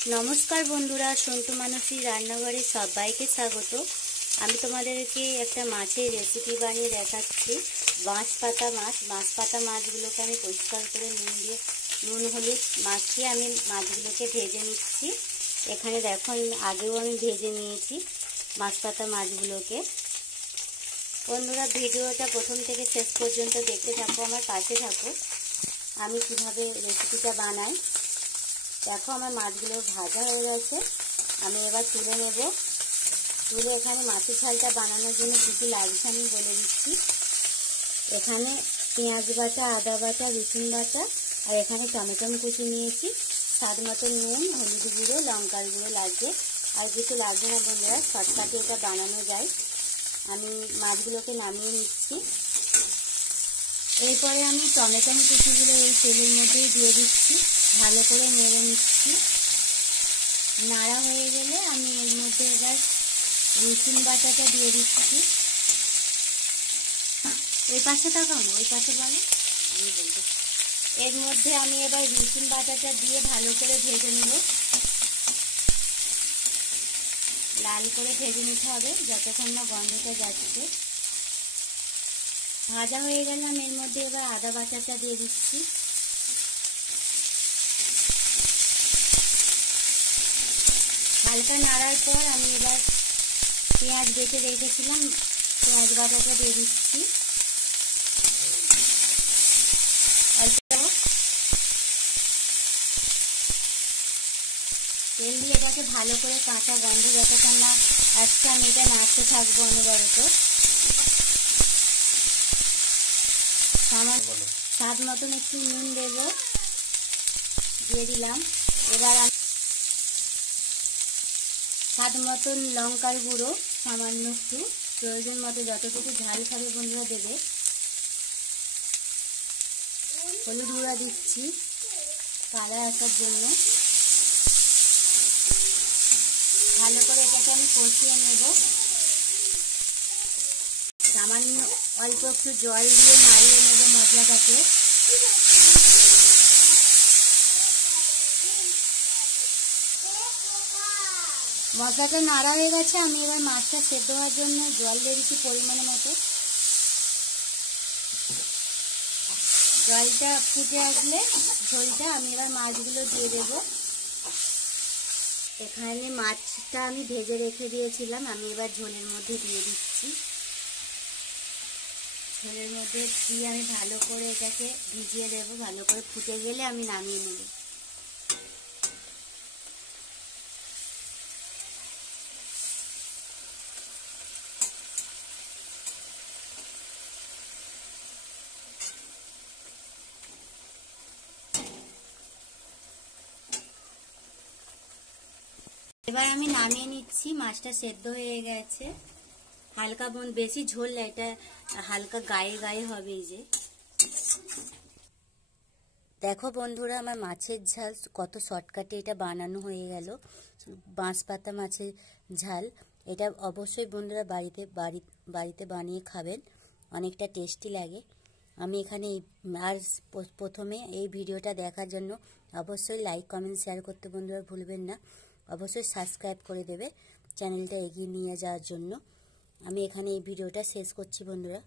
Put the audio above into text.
नमस्कार बंधुरा सन्तु मानसी रान्नाघरे सबाइके स्वागत। आमी तोमादेरके एकटा माछेर रेसिपि बानिये देखाच्छि। बाँशपाता माछगुलोके आमी परिष्कार करे नुन हलुद माखिये आमी माछगुलोके भेजे निচ্ছি। एखाने देखो आगेও आमी भेजे निয়েছি बाँशपाता माछगुलोके। बंधुरा भिडियोटा प्रथम थेके शेष पर्यन्त देखते थाको, आमार पाशे थाको। आमी किभाबे रेसिपिटा बानाई देखो। आमार माछगुलो भाजा हो गेছে। আমি এবার তুলে নেব। তুলে এখানে মাছের ঝালটা বানানোর জন্য কি কি লাগছে আমি বলে দিচ্ছি। এখানে পেঁয়াজ বাটা, আদা বাটা, রসুন বাটা আর এখানে টমেটো কুচি নিয়েছি। স্বাদ মতো নুন, হলুদ গুঁড়ো, লঙ্কার গুঁড়ো লাগবে। আর কিছু লাগবে না বন্ধুরা, শর্টকাটে এটা বানানো যায়। আমি মাছগুলোকে নামিয়ে নিচ্ছি। এরপরে আমি টমেটো কুচিগুলো এই তেলের মধ্যেই দিয়ে দিচ্ছি। ভালো করে নেড়ে নিচ্ছি। নাড়া হয়ে গেলে আমি এর মধ্যে এবার রসুন বাটাটা দিয়ে দিচ্ছি। ওই পাশে তাকানো, ওই পাশে বলো, আমি বলতে। এর মধ্যে আমি এবার রসুন বাটাটা দিয়ে ভালো করে ভেজে নেব। লাল করে ভেজে নিতে হবে যতক্ষণ না গন্ধটা যাচ্ছে। ভাজা হয়ে গেলে আমি এর মধ্যে এবার আদা বাটাটা দিয়ে দিচ্ছি। হালকা নাড়ার পর আমি এবার পেঁয়াজ বেটে রেখেছিলাম, পেঁয়াজ বাটাটা দিয়ে দিচ্ছি। তেল দিয়ে এটাকে ভালো করে কাঁচা গন্ধ যতক্ষণ না আসছে আমি এটা নাড়তে থাকবো অনবরত। স্বাদ মতন একটু নুন দেব, দিয়ে দিলাম। এবার আমি স্বাদ মতন লঙ্কার গুঁড়ো সামান্য একটু, প্রয়োজন মতো যতটুকু ঝাল খাবে বন্ধুরা দেবে। হলুদ গুঁড়া দিচ্ছি কালার আসার জন্য। ভালো করে এটাকে আমি কষিয়ে নেব। সামান্য অল্প একটু জল দিয়ে নাড়িয়ে নেব মশলাটাকে। মশলাটা নাড়া হয়ে গেছে। আমি এবার মাছটা সেদ্ধ হওয়ার জন্য জল দিয়ে দিচ্ছি পরিমাণ মতো। জলটা ফুটে আসলে ঝোলটা আমি এবার মাছগুলো দিয়ে দেব। এখানে মাছটা আমি ভেজে রেখে দিয়েছিলাম, আমি এবার ঝোলের মধ্যে দিয়ে দিচ্ছি। ঝোলের মধ্যে দিয়ে আমি ভালো করে এটাকে ভিজিয়ে দেব। ভালো করে ফুটে গেলে আমি নামিয়ে নেব। এবার আমি নামিয়ে নিচ্ছি। মাছটা সেদ্ধ হয়ে গেছে। হালকা বেশি ঝোল না, এটা হালকা গায়ে গায়ে হবে। এই যে দেখো বন্ধুরা, আমার মাছের ঝাল কত শর্টকাটে এটা বানানো হয়ে গেল। বাঁশপাতা মাছের ঝাল এটা অবশ্যই বন্ধুরা বাড়িতে বানিয়ে খাবেন, অনেকটা টেস্টি লাগে। আমি এখানে আর প্রথমে এই ভিডিওটা দেখার জন্য অবশ্যই লাইক কমেন্ট শেয়ার করতে বন্ধুরা ভুলবেন না। অবশ্যই সাবস্ক্রাইব করে দেবে চ্যানেলটা এগিয়ে নিয়ে যাওয়ার জন্য। আমি এখানে এই ভিডিওটা শেষ করছি বন্ধুরা।